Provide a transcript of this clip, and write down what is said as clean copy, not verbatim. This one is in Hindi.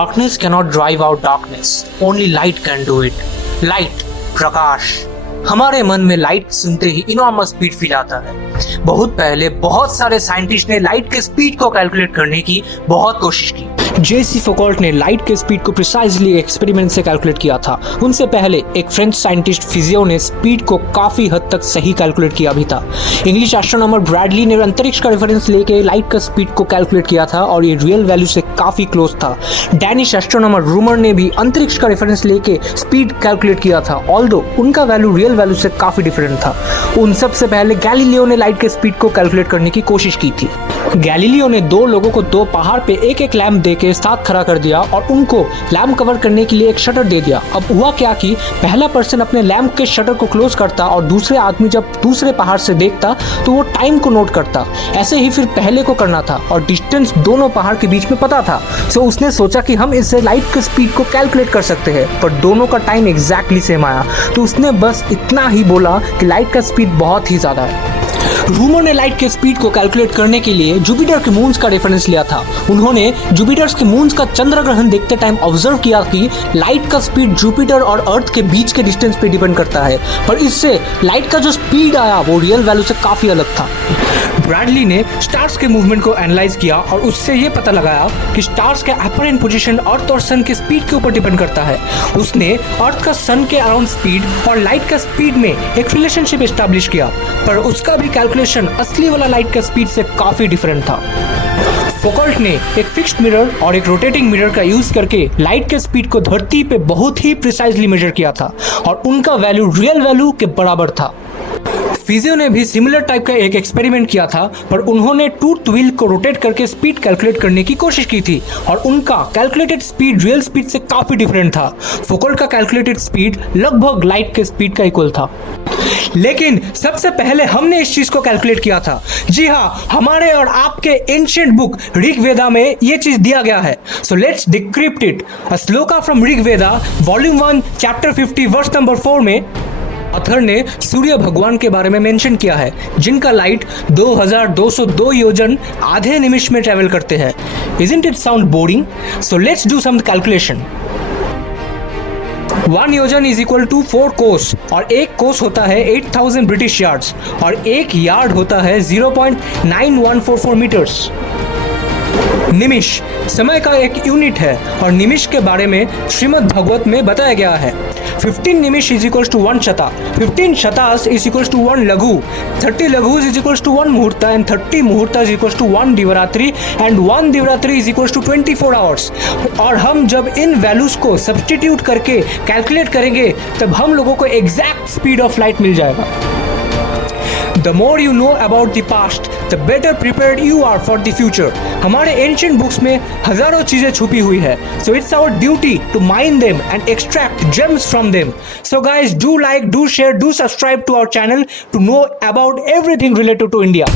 Darkness cannot drive out darkness. Only light can do it. Light, प्रकाश। हमारे मन में लाइट सुनते ही इनॉर्मस स्पीड फील आता है। बहुत पहले बहुत सारे साइंटिस्ट ने लाइट के स्पीड को कैलकुलेट करने की बहुत कोशिश की। जेसी फौकॉल्ट ने लाइट के स्पीड को प्रिसाइजली एक्सपेरिमेंट से कैलकुलेट किया था। उनसे पहले एक फ्रेंच साइंटिस्ट फिजियो ने स्पीड को काफी हद तक सही कैलकुलेट किया भी था। इंग्लिश एस्ट्रोनॉमर ब्रैडली ने अंतरिक्ष का रेफरेंस लेके लाइट का स्पीड को कैलकुलेट किया था और ये रियल वैल्यू से काफी क्लोज था। डैनिश एस्ट्रोनॉमर रूमर ने भी अंतरिक्ष का रेफरेंस लेके स्पीड कैलकुलेट किया था, ऑल्दो उनका वैल्यू रियल वैल्यू से काफी डिफरेंट था। उन सबसे पहले गैलीलियो ने लाइट के स्पीड को कैलकुलेट करने की कोशिश की थी। गैलीलियो ने दो लोगों को दो पहाड़ पे एक एक लैंप देके साथ खड़ा कर दिया और उनको लैंप कवर करने के लिए एक शटर दे दिया। अब हुआ क्या कि पहला पर्सन अपने लैंप के शटर को क्लोज करता और दूसरे आदमी जब दूसरे पहाड़ से देखता तो वो टाइम को नोट करता। ऐसे ही फिर पहले को करना था और डिस्टेंस दोनों पहाड़ के बीच में पता था। सो उसने सोचा कि हम इससे लाइट के स्पीड को कैलकुलेट कर सकते हैं, पर दोनों का टाइम एग्जैक्टली सेम आया। तो उसने बस इतना ही बोला कि लाइट का स्पीड बहुत ही ज्यादा है। रूमर ने लाइट के स्पीड को कैलकुलेट करने के लिए जुपिटर के मून्स का रेफरेंस लिया था। उन्होंने जुपिटर के मून्स का चंद्र ग्रहण देखते टाइम ऑब्जर्व किया कि लाइट का स्पीड जुपिटर और अर्थ के बीच के डिस्टेंस पे डिपेंड करता है, पर इससे लाइट का जो स्पीड आया वो रियल वैल्यू से काफी अलग था। ब्रैडली ने स्टार्स के मूवमेंट को एनालाइज किया और उससे ये पता लगाया कि स्टार्स का अपरेंट पोजीशन अर्थ और सन के स्पीड के ऊपर डिपेंड करता है। उसने अर्थ का सन के अराउंड स्पीड और लाइट का स्पीड में एक रिलेशनशिप एस्टैब्लिश किया, पर उसका भी कैलकुलेशन असली वाला लाइट का स्पीड से काफी डिफरेंट था। फौकॉल्ट ने एक फिक्स्ड मिरर और एक रोटेटिंग मिरर का यूज करके लाइट के स्पीड को धरती पे बहुत ही प्रिसाइजली मेजर किया था और उनका वैल्यू रियल वैल्यू के बराबर था। फिजियो ने भी सिमिलर टाइप का एक एक्सपेरिमेंट किया था, पर उन्होंने टूथ व्हील को रोटेट करके स्पीड कैलकुलेट करने की कोशिश की थी और उनका कैलकुलेटेड स्पीड रियल स्पीड से काफी डिफरेंट था। फौकॉल्ट का कैलकुलेटेड स्पीड लगभग लाइट के स्पीड का इक्वल था। लेकिन सबसे पहले हमने इस चीज को कैलकुलेट किया था। जी हाँ, हमारे और आपके एंशिएंट बुक ऋग्वेदा में ये चीज दिया गया है। So let's decrypt it. A shloka from Rigveda volume 1 chapter 50 verse number 4 में ऑथर ने सूर्य भगवान के बारे में मेंशन किया है, जिनका लाइट 2202 योजन आधे निमिष में ट्रेवल करते हैं। Isn't it sound boring? So let's do some calculation. 1 योजन इज इक्वल टू 4 कोस और एक कोस होता है 8000 ब्रिटिश यार्ड्स और एक यार्ड होता है 0.9144 मीटर्स। निमिष समय का एक यूनिट है और निमिष के बारे में श्रीमद् भागवत में बताया गया है। 15 निमिष इज इक्वल्स टू 1 शता, 15 शतास इज इक्वल्स टू 1 लघु, 30 लघुस इज इक्वल्स टू 1 मुहूर्ता एंड 30 मुहूर्ता इज इक्वल्स टू 1 दिवरात्रि एंड 1 दिवरात्रि इज इक्वल्स टू 24 आवर्स। और हम जब इन वैल्यूज को सब्स्टिट्यूट करके कैलकुलेट करेंगे तब हम लोगों को एग्जैक्ट स्पीड ऑफ लाइट मिल जाएगा। The more you know about the past, the better prepared you are for the future. हमारे ancient books में हजारों चीजें छुपी हुई है, so it's our duty to mine them and extract gems from them. So guys, do like, do share, do subscribe to our channel to know about everything related to India.